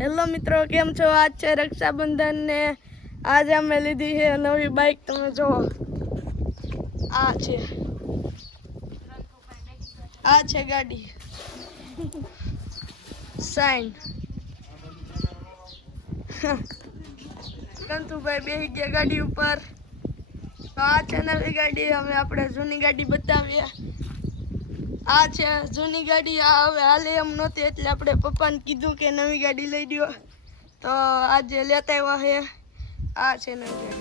Hello મિત્રો, કેમ છો? આજ છે રક્ષાબંધન ને આજે અમે લીધી છે નવી બાઇક. તમે જુઓ, આ છે ગાડી સાઈન. કંતુભાઈ બેસી ગયા ગાડી ઉપર. તો આ છે નવી ગાડી. હવે આપણે જૂની ગાડી બતાવીએ. આ છે જૂની ગાડી. આ હવે હાલે એમ નહોતી એટલે આપણે પપ્પાને કીધું કે નવી ગાડી લઈ દો, તો આજે લેતા આવ્યા છે. આ છે નવી ગાડી.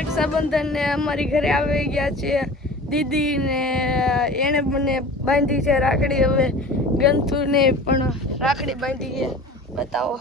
રક્ષાબંધન ને અમારી ઘરે આવી ગયા છે દીદી ને, એને મને બાંધી છે રાખડી. હવે ગંતુ ને પણ રાખડી બાંધી છે. બતાવો.